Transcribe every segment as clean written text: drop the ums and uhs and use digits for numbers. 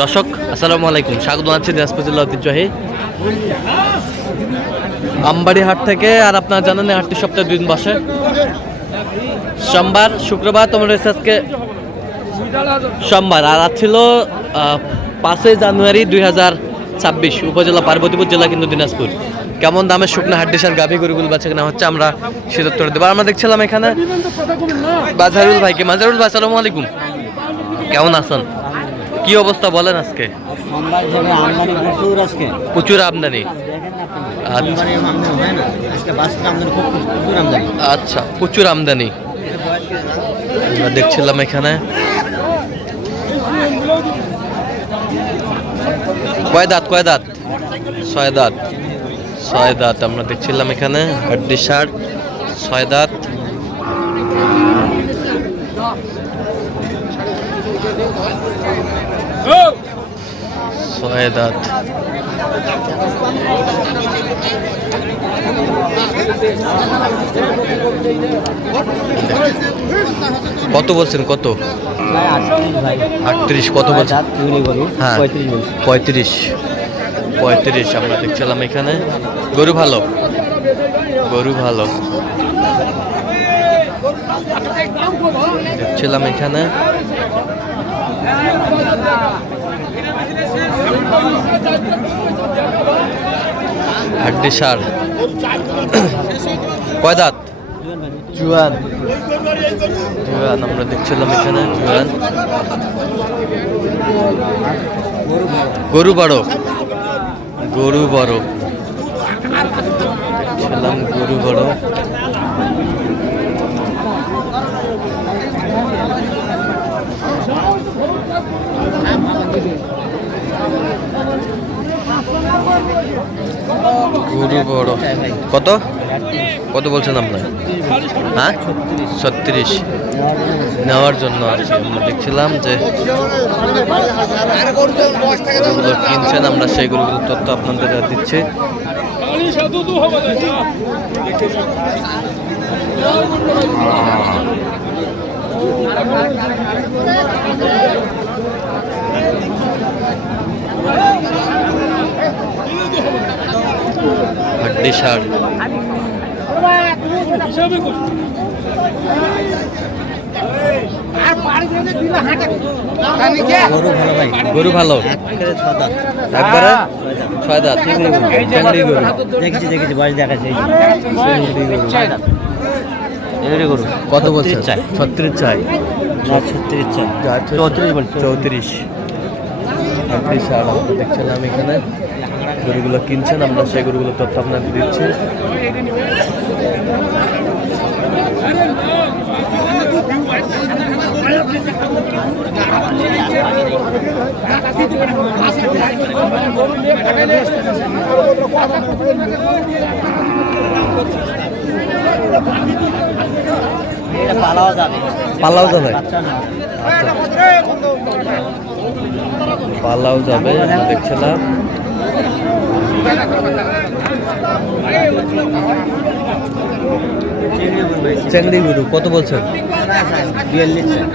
দর্শক আসসালামু আলাইকুম, স্বাগত জানাচ্ছি দিনাজপুর জেলা ঐতিহ্যবাহী আমবাড়ি হাট থেকে। আর আপনারা জানেন এই হাটটি সপ্তাহে 2 দিন বসে, সোমবার শুক্রবার। তোমরা আজকে সোমবার, আর আজ ছিল 5 জানুয়ারি 2026, উপজেলা পার্বতীপুর, জেলা কিন্তু দিনাজপুর। কেমন দামে শুকনা হাড্ডিসার গাভী গরুগুলো বাচ্চা কেনা হচ্ছে আমরা সেটা উত্তর দেবো। আমরা দেখছিলাম এখানে বাজারুল ভাইকে। মাজারুল ভাই আসসালামু আলাইকুম, কেমন আছেন? কি অবস্থা বলেন আজকে? প্রচুর আমদানি। আচ্ছা, প্রচুর আমদানি আমরা দেখছিলাম এখানে। কয় দাঁত? 6 দাঁত। 6 দাঁত আমরা দেখছিলাম এখানে। হাড্ডি সার 6 দাঁত। কত বলছেন? কত? 38। কত বলছেন? হ্যাঁ, 35। আমরা দেখছিলাম এখানে। গরু ভালো দেখছিলাম এখানে। হাড্ডি সার। কয় দাঁত? জুয়ান। আমরা দেখছিলাম এখানে জুয়ান। গরু বড় দেখছিলাম, গরু বড়। কত বলছেন আপনার? হ্যাঁ, 36 নেওয়ার জন্য আর কি। আমরা দেখছিলাম যে গরুগুলো কিনছেন, আমরা সেই গরুগুলোর তথ্য আপনাদের দিচ্ছি। হাড্ডি সার। গরু ভালো, একবারে 6 দাঁত। কত বলছেন? 36 চাই। 34। হাড্ডি সার আমরা দেখছিলাম এখানে। গরুগুলো কিনছেন, আমরা সেই গরুগুলোর তথ্য আপনাদের দিচ্ছি। পালাও যাবে। পালাও যাবে দেখছিলাম। চেংড়ি গরু কত বলছেন?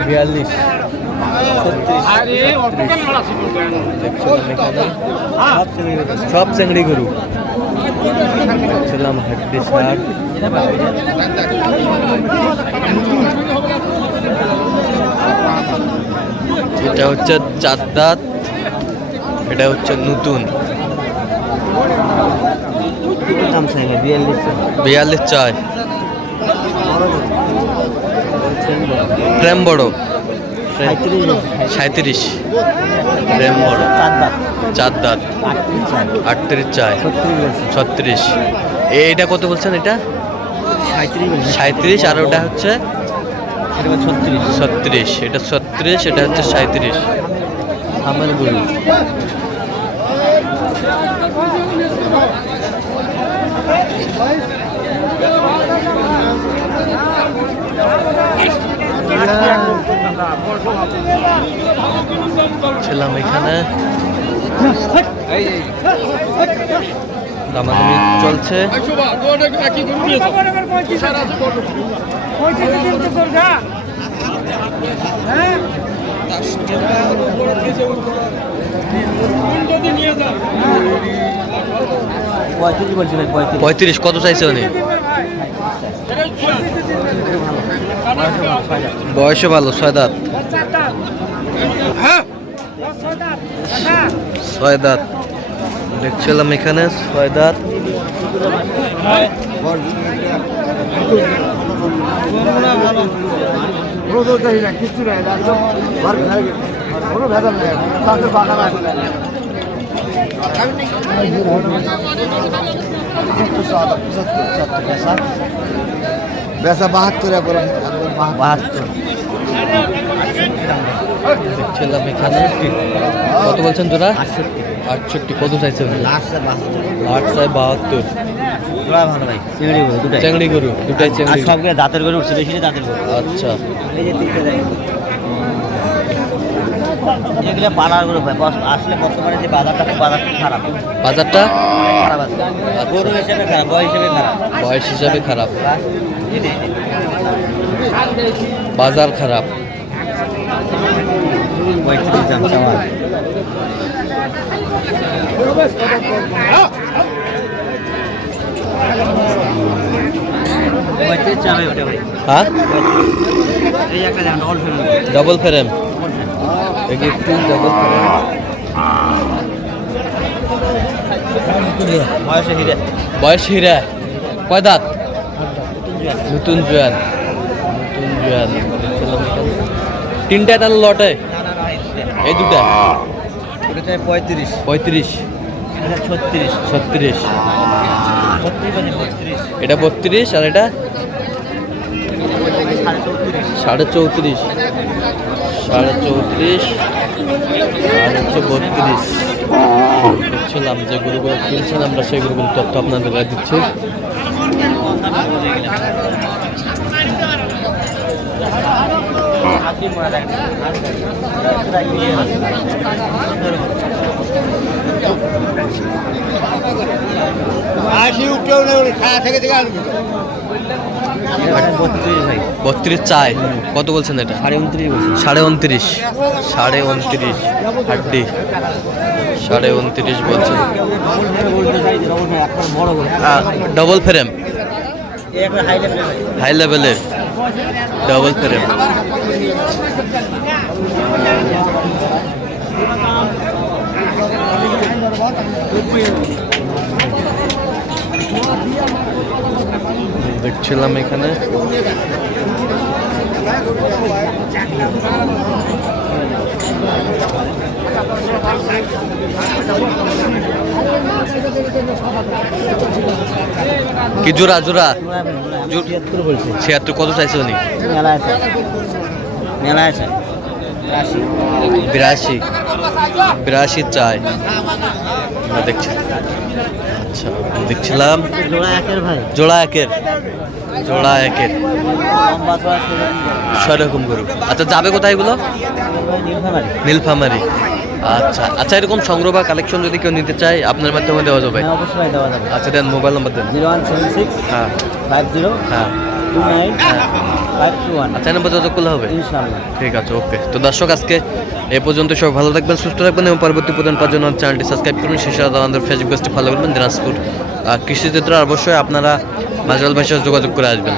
42। সব চেংড়ি গরু দেখছিলাম। হাড্ডি সার। এটা হচ্ছে 4 দাঁত, এটা হচ্ছে নতুন। 42 চাই। প্রেম বড় 37। প্রেম বড় 4 দাঁত। 38 চাই। 36। এইটা কত বলছেন? এটা 37। আর ওটা হচ্ছে 36। এটা 36, এটা হচ্ছে 37। আমার গরু। ছিলাম এখানে। দামাদামি চলছে। পঁয়ত্রিশ কত চাইছে উনি? বয়সে ভালো, 6 দাঁত। 6 দাঁত দেখছিলাম এখানে, 6 দাঁত। বেচা 72 72 দেখছিলাম এখানে, কত বলছেন জোড়া? 68 কত চাইছে উনি? 72। ভালো ভাই, চিংড়ি গরু দুটাই, চেংড়ি গরু দুটাই, চেংড়ি সবগুলো দাঁতের গরু উঠছে, বেশি দাঁতের গরু। আচ্ছা, এই যে তিনটে দেয়, এগুলো পালার গরু ভাই। আসলে বর্তমানে যে বাজারটা খারাপ, বাজারটা খারাপ আছে, গরু হিসেবে খারাপ, বয়স হিসেবে খারাপ, বয়স হিসাবে খারাপ, বাজার খারাপ। 35 দাম চাওয়া। হ্যাঁ, এই একটা দাম ডবল ফ্রেম, ডবল ফ্রেম। বয়সে হিরে, বয়স হীরা, কয় দাঁত? নতুন জোয়ান, নতুন জোয়ান। তিনটা তাহলে লটে, এই দুটা। এটা 35, 35, এটা 36, 36, 32, এটা 32, আর এটা 34.5, 34.5, আর হচ্ছে 32। দেখছিলাম যে গরুগুলো কিনছেন, আমরা সেই গরুগুলোর তথ্য আপনাদের দিচ্ছি। ভাই 32 চাই, কত বলছেন এটা? 29 বলছি। 29.5, 29.5 হাড্ডি, 29.5 বলছেন। ডবল ফ্রেম, হাই লেভেলের ডবল ফ্রেম। দেখছিলাম এখানে, কি জোড়া? জোড়া 76 কত চাইছে উনি? 82 চাই। আমরা দেখছি, আচ্ছা দেখছিলাম জোড়া একের, জোড়া একের সেরকম গরু। আচ্ছা, যাবে কোথায় এগুলো? নীলফামারি। আচ্ছা আচ্ছা, এরকম সংগ্রহ বা কালেকশন যদি কেউ নিতে চায় আপনার মাধ্যমে দেওয়া যাবে? অবশ্যই দেওয়া যাবে। আচ্ছা দেন, মোবাইল নাম্বার দেন। 0176 হ্যাঁ 50 হ্যাঁ 29 হ্যাঁ। 521। আচ্ছা, নাম্বার যোগাযোগ করলে হবে? ইনশাআল্লাহ। ঠিক আছে, ওকে। তো দর্শক, আজকে এ পর্যন্ত। সব ভালো থাকবেন, সুস্থ থাকবেন এবং পরবর্তী প্রদান পাওয়ার জন্য চ্যানেলটি সাবস্ক্রাইব করবেন। সেই সাথে আমাদের ফেসবুক পেজটি ফলো করবেন, দিনাজপুর কৃষিচিত্র। অবশ্যই আপনারা মাজরাল ভাইয়ের সাথে যোগাযোগ করে আসবেন।